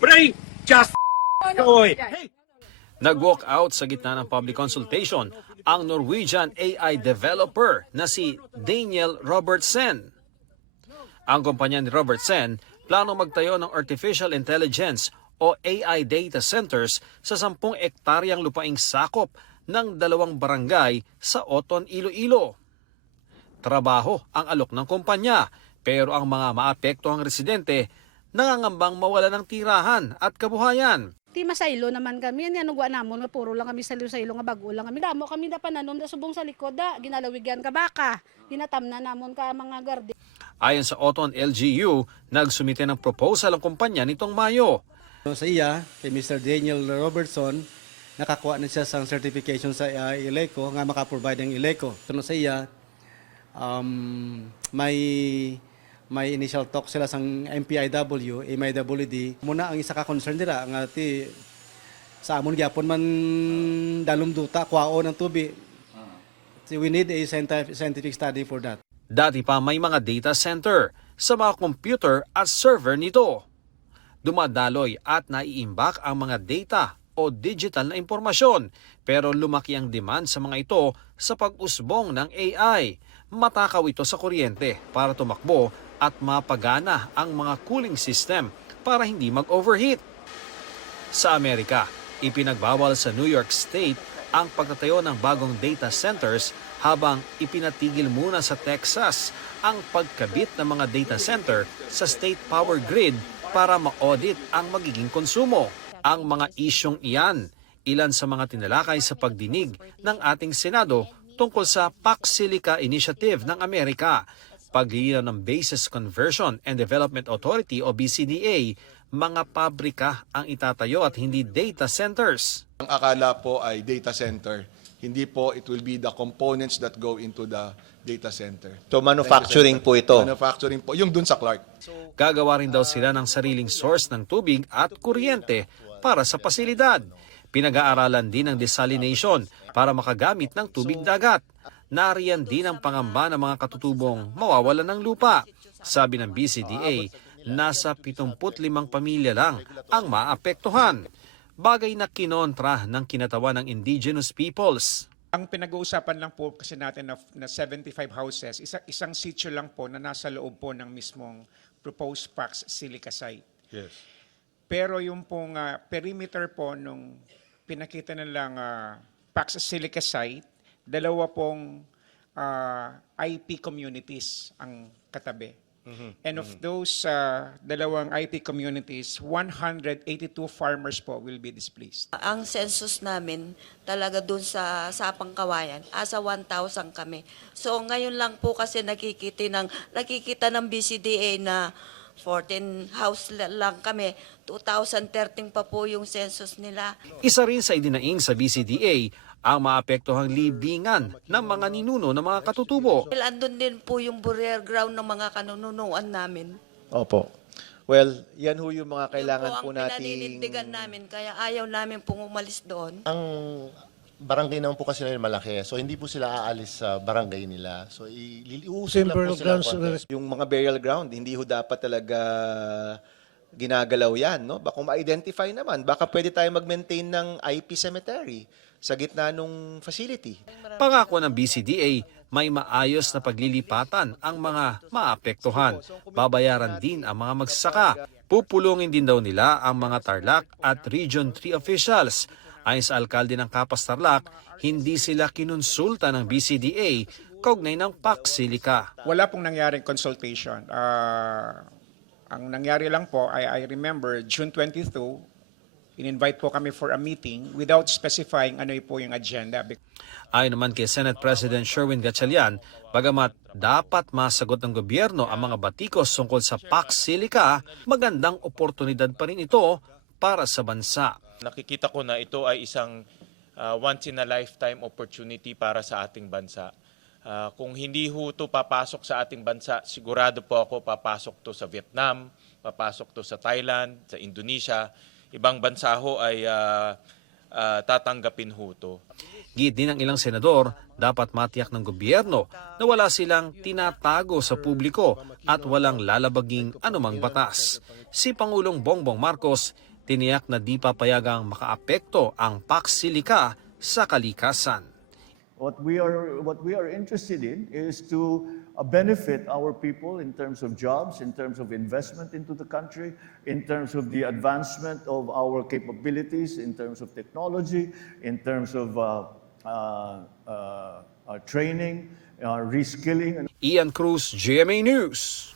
break just go away. Nag-walk out sa gitna ng public consultation ang Norwegian AI developer na si Daniel Robertsen. Ang kumpanya ni Robertsen plano magtayo ng artificial intelligence o AI data centers sa 10 ektaryang lupaing sakop ng 2 barangay sa Oton, Iloilo. Trabaho ang alok ng kumpanya, pero ang mga maapektuhang residente nangangambang mawala ng tirahan at kabuhayan. Ti masaylo naman kami, yan anong namon nga puro lang kami saylo nga bago lang kami. Damo kami na pananom da subong sa likod da, ginalawigyan ka baka, ginatamna namon ka mga garden. Ayon sa Oton LGU, nagsumite ng proposal ang kumpanya nitong Mayo. Sa iya, kay Mr. Daniel Robertson, nakakuha na siya sa certification sa ILECO, nga makaprovide ng ILECO. Sa iya, may initial talk sila sa MPIW, MIWD. Muna ang isa ka concern nila, nga ti sa amon gyapon man dalom duta, kwao ng tubi. We need a scientific study for that. Dati pa may mga data center sa mga computer at server nito. Dumadaloy at naiimbak ang mga data o digital na impormasyon, pero lumaki ang demand sa mga ito sa pag-usbong ng AI. Matakaw ito sa kuryente para tumakbo at mapagana ang mga cooling system para hindi mag-overheat. Sa Amerika, ipinagbawal sa New York State ang pagtatayo ng bagong data centers habang ipinatigil muna sa Texas ang pagkabit ng mga data center sa state power grid para ma-audit ang magiging konsumo. Ang mga isyong iyan, ilan sa mga tinalakay sa pagdinig ng ating Senado tungkol sa Pax Silica Initiative ng Amerika, paglilinaw ng Bases Conversion and Development Authority o BCDA, mga pabrika ang itatayo at hindi data centers. Ang akala po ay data center. Hindi po, it will be the components that go into the data center. So manufacturing po ito? Manufacturing po, yung dun sa Clark. Gagawa rin daw sila ng sariling source ng tubig at kuryente para sa pasilidad. Pinag-aaralan din ng desalination para makagamit ng tubig dagat. Nariyan din ang pangamba ng mga katutubong mawawalan ng lupa. Sabi ng BCDA, nasa 75 pamilya lang ang maapektuhan. Bagay na kinontra ng kinatawan ng indigenous peoples. Ang pinag-uusapan lang po kasi natin na 75 houses, isang sitio lang po na nasa loob po ng mismong proposed Pax Silica site. Yes. Pero yung pong perimeter po nung pinakita nilang Pax Silica site, 2 pong IP communities ang katabi. And of those 2 IP communities, 182 farmers po will be displaced. Ang census namin talaga dun sa Sapang Kawayan, asa 1,000 kami. So ngayon lang po kasi nakikita ng BCDA na 14 house lang kami. 2013 pa po yung census nila. Isa rin sa idinaing sa BCDA ang maapektuhang libingan ng mga ninuno ng mga katutubo. Well, andun din po yung burial ground ng mga kanununuan namin. Opo. Well, yan ho yung mga kailangan Yun po ang nating... pinaninindigan namin, kaya ayaw namin pong umalis doon. Ang barangay naman po kasi nila malaki, so hindi po sila aalis sa barangay nila. So iuusap lang po sila. Yung mga burial ground, hindi ho dapat talaga ginagalaw yan, no? Baka kung ma-identify naman, baka pwede tayo mag-maintain ng IP cemetery sa gitna ng facility. Pangako ng BCDA, may maayos na paglilipatan ang mga maapektuhan. Babayaran din ang mga magsasaka. Pupulungin din daw nila ang mga Tarlac at Region 3 officials. Ayon sa alkalde ng Capas Tarlac, hindi sila kinonsulta ng BCDA kaugnay ng Pax Silica. Wala pong nangyaring consultation. Ang nangyari lang po, I remember, June 22, in-invite po kami for a meeting without specifying ano po yung agenda. Ayon naman kay Senate President Sherwin Gatchalian, bagamat dapat masagot ng gobyerno ang mga batikos tungkol sa Pax Silica, magandang oportunidad pa rin ito para sa bansa. Nakikita ko na ito ay isang once-in-a-lifetime opportunity para sa ating bansa. Kung hindi ho ito papasok sa ating bansa, sigurado po ako papasok to sa Vietnam, papasok to sa Thailand, sa Indonesia. Ibang bansa ho ay tatanggapin ho ito. Gid din ng ilang senador Dapat matiyak ng gobyerno na wala silang tinatago sa publiko at walang lalabaging anumang batas. Si Pangulong Bongbong Marcos tiniyak na di papayagang makaapekto ang Pax Silica sa kalikasan. What we are interested in is to benefit our people in terms of jobs, in terms of investment into the country, in terms of the advancement of our capabilities, in terms of technology, in terms of training, reskilling. Ian Cruz, GMA News.